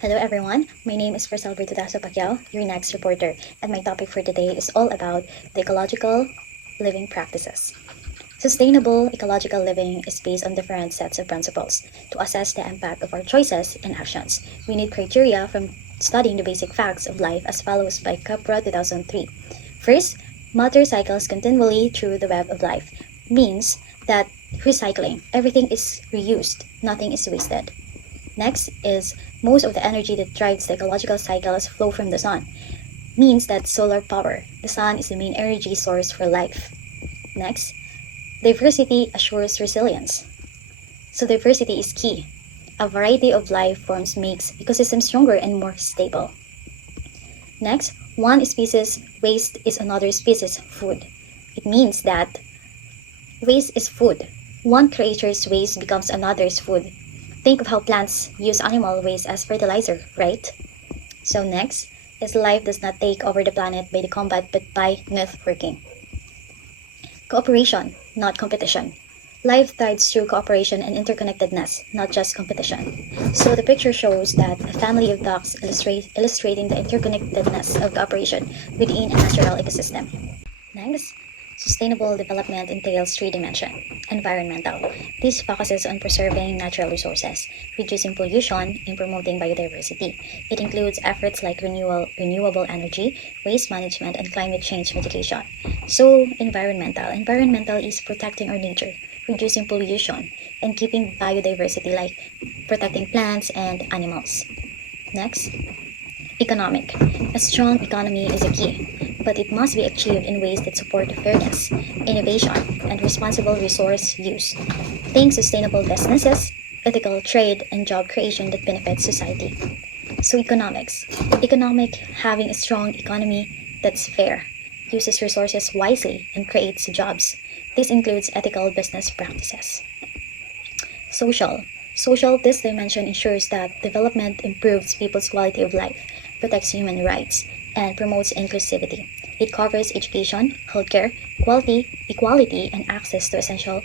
Hello everyone, my name is Priscilla Bertudaso Pacquiao, your next reporter, and my topic for today is all about the ecological living practices. Sustainable ecological living is based on different sets of principles. To assess the impact of our choices and actions, we need criteria from studying the basic facts of life as follows by Capra 2003. First, matter cycles continually through the web of life, means that recycling, everything is reused, nothing is wasted. Next is most of the energy that drives the ecological cycles flow from the sun, means that solar power, the sun is the main energy source for life. Next, diversity assures resilience. So diversity is key. A variety of life forms makes ecosystems stronger and more stable. Next, one species waste is another species food. It means that waste is food. One creature's waste becomes another's food. Think of how plants use animal waste as fertilizer, right? So next is life does not take over the planet by the combat but by networking. Cooperation, not competition. Life thrives through cooperation and interconnectedness, not just competition. So the picture shows that a family of ducks illustrating the interconnectedness of cooperation within a natural ecosystem. Next, sustainable development entails three dimensions. Environmental. This focuses on preserving natural resources, reducing pollution, and promoting biodiversity. It includes efforts like renewable energy, waste management, and climate change mitigation. So, environmental. Environmental is protecting our nature, reducing pollution, and keeping biodiversity like protecting plants and animals. Next, economic. A strong economy is a key, but it must be achieved in ways that support fairness, innovation, and responsible resource use. Think sustainable businesses, ethical trade, and job creation that benefits society. So economics. Economic, having a strong economy that's fair, uses resources wisely, and creates jobs. This includes ethical business practices. Social. Social, this dimension ensures that development improves people's quality of life, protects human rights, and promotes inclusivity. It covers education, healthcare, equality, and access to essential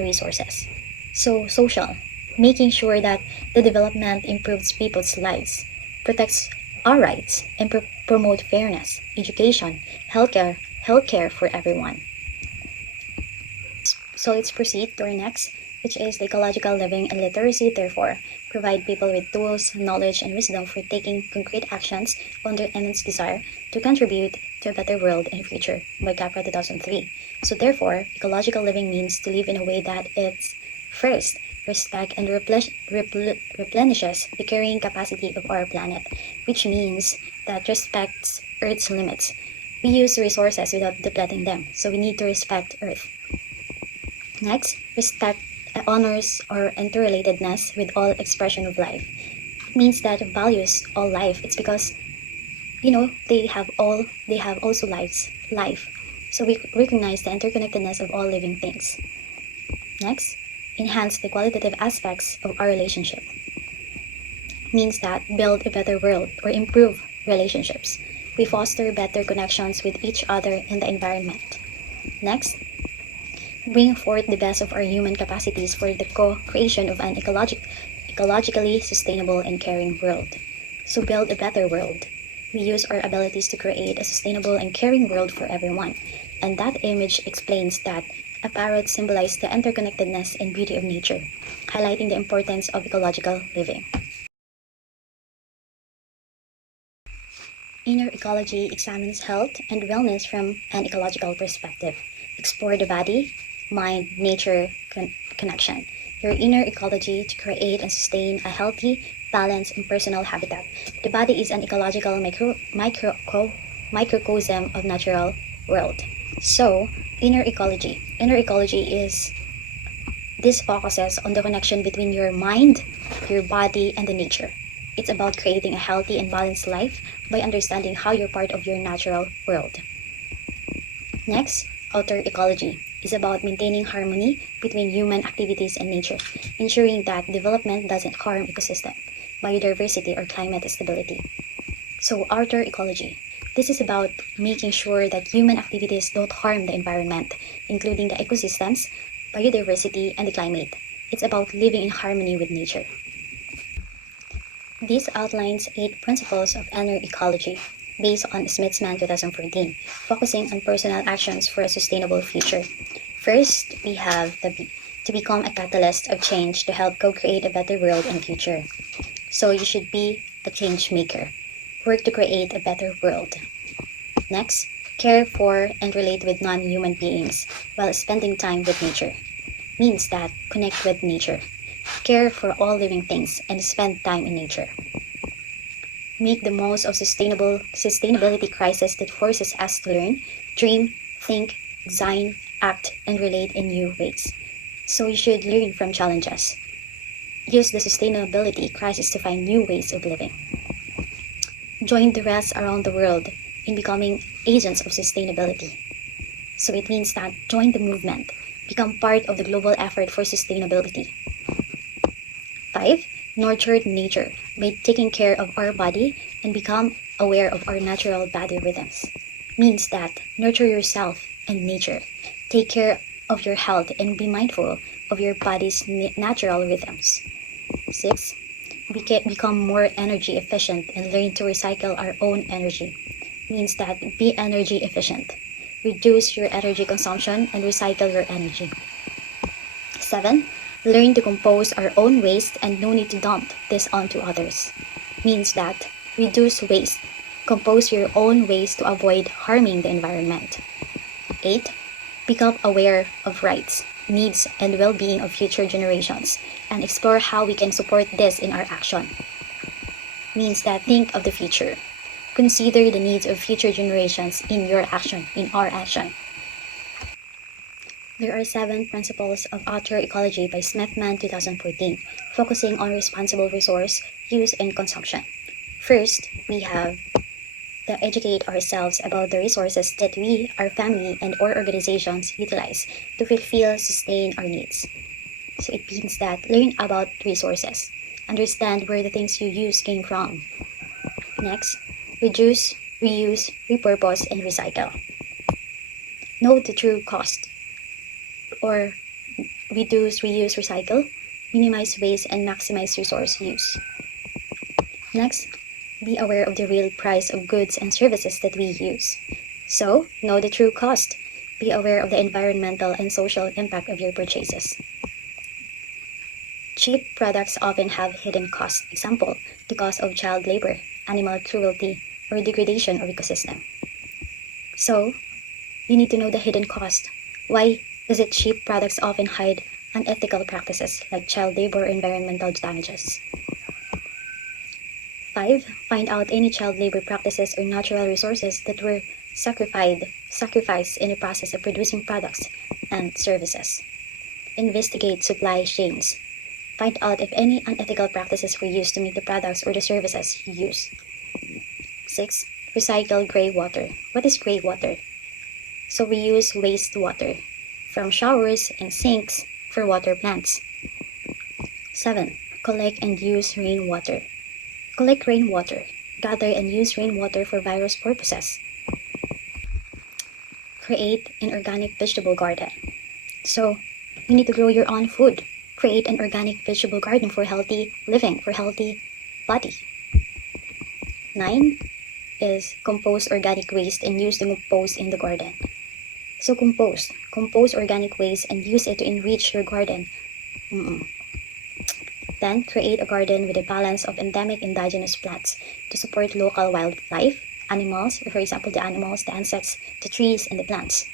resources. So, social, making sure that the development improves people's lives, protects our rights, and promote fairness, education, healthcare for everyone. So let's proceed to our next, which is the ecological living and literacy, therefore, provide people with tools, knowledge, and wisdom for taking concrete actions on their immense desire to contribute to a better world and future by Capra 2003. So therefore, ecological living means to live in a way that it's first, respect and replenishes the carrying capacity of our planet, which means that respects Earth's limits. We use resources without depleting them, so we need to respect Earth. Next, respect honors our interrelatedness with all expression of life. It means that it values all life. It's because they have also life. So we recognize the interconnectedness of all living things. Next, enhance the qualitative aspects of our relationship. Means that build a better world or improve relationships. We foster better connections with each other and the environment. Next, bring forth the best of our human capacities for the co-creation of an ecologically sustainable and caring world. So build a better world. We use our abilities to create a sustainable and caring world for everyone. And that image explains that a parrot symbolizes the interconnectedness and beauty of nature, highlighting the importance of ecological living. Inner ecology examines health and wellness from an ecological perspective. Explore the body, mind, nature connection. Your inner ecology to create and sustain a healthy, balanced, and personal habitat. The body is an ecological microcosm of natural world. So, inner ecology. Inner ecology is this focuses on the connection between your mind, your body, and the nature. It's about creating a healthy and balanced life by understanding how you're part of your natural world. Next, outer ecology is about maintaining harmony between human activities and nature, ensuring that development doesn't harm ecosystem, biodiversity, or climate stability. So outer ecology. This is about making sure that human activities don't harm the environment, including the ecosystems, biodiversity, and the climate. It's about living in harmony with nature. This outlines 8 principles of inner ecology based on Smithsman 2014, focusing on personal actions for a sustainable future. First, we have to become a catalyst of change to help co-create a better world and future. So you should be a change maker. Work to create a better world. Next, care for and relate with non-human beings while spending time with nature. Means that connect with nature. Care for all living things and spend time in nature. Make the most of sustainability crisis that forces us to learn, dream, think, design, act, and relate in new ways. So you should learn from challenges. Use the sustainability crisis to find new ways of living. Join the rest around the world in becoming agents of sustainability. So it means that join the movement, become part of the global effort for sustainability. 5. Nurture nature by taking care of our body and become aware of our natural body rhythms. Means that nurture yourself and nature. Take care of your health and be mindful of your body's natural rhythms. 6. Become more energy efficient and learn to recycle our own energy. Means that be energy efficient. Reduce your energy consumption and recycle your energy. 7. Learn to compose our own waste and no need to dump this onto others. Means that reduce waste. Compose your own waste to avoid harming the environment. 8. Become aware of rights, needs, and well-being of future generations and explore how we can support this in our action. Means that think of the future. Consider the needs of future generations in your action, in our action. There are 7 principles of outer ecology by Smithman 2014, focusing on responsible resource use and consumption. First, we have to educate ourselves about the resources that we, our family, and or organizations utilize to fulfill, sustain our needs. So it means that learn about resources. Understand where the things you use came from. Next, reduce, reuse, repurpose, and recycle. Know the true cost. Or reduce, reuse, recycle, minimize waste, and maximize resource use. Next, be aware of the real price of goods and services that we use. So, know the true cost. Be aware of the environmental and social impact of your purchases. Cheap products often have hidden costs. Example, the cost of child labor, animal cruelty, or degradation of ecosystem. So, you need to know the hidden cost. Why is it cheap products often hide unethical practices like child labor or environmental damages? 5. Find out any child labor practices or natural resources that were sacrificed in the process of producing products and services. Investigate supply chains. Find out if any unethical practices were used to make the products or the services you use. 6. Recycle gray water. What is gray water? So we use wastewater from showers and sinks for water plants. 7. Collect and use rainwater. Collect rainwater. Gather and use rainwater for various purposes. Create an organic vegetable garden. So you need to grow your own food. Create an organic vegetable garden for healthy living, for healthy body. 9 is compose organic waste and use the compost in the garden. So compose organic waste and use it to enrich your garden. Then create a garden with a balance of endemic indigenous plants to support local wildlife, animals, for example the animals, the insects, the trees, and the plants.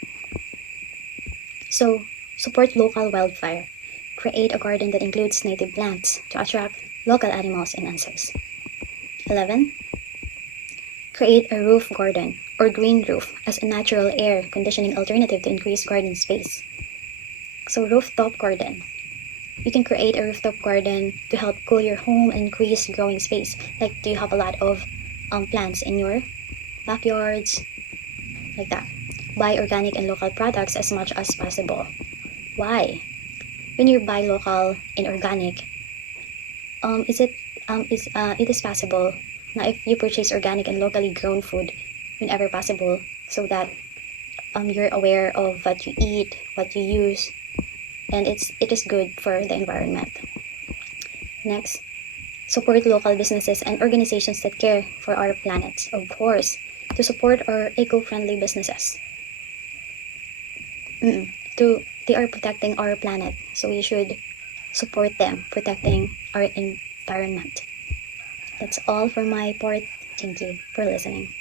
So support local wildlife. Create a garden that includes native plants to attract local animals and insects. 11. Create a roof garden or green roof as a natural air conditioning alternative to increase garden space. So rooftop garden. You can create a rooftop garden to help cool your home and increase growing space. Like, do you have a lot of plants in your backyards? Like that. Buy organic and local products as much as possible. Why? When you buy local and organic, it is possible now if you purchase organic and locally grown food whenever possible, so that you're aware of what you eat, what you use, and it is good for the environment. Next, support local businesses and organizations that care for our planet, of course, to support our eco-friendly businesses. They are protecting our planet, so we should support them protecting our environment. That's all for my part. Thank you for listening.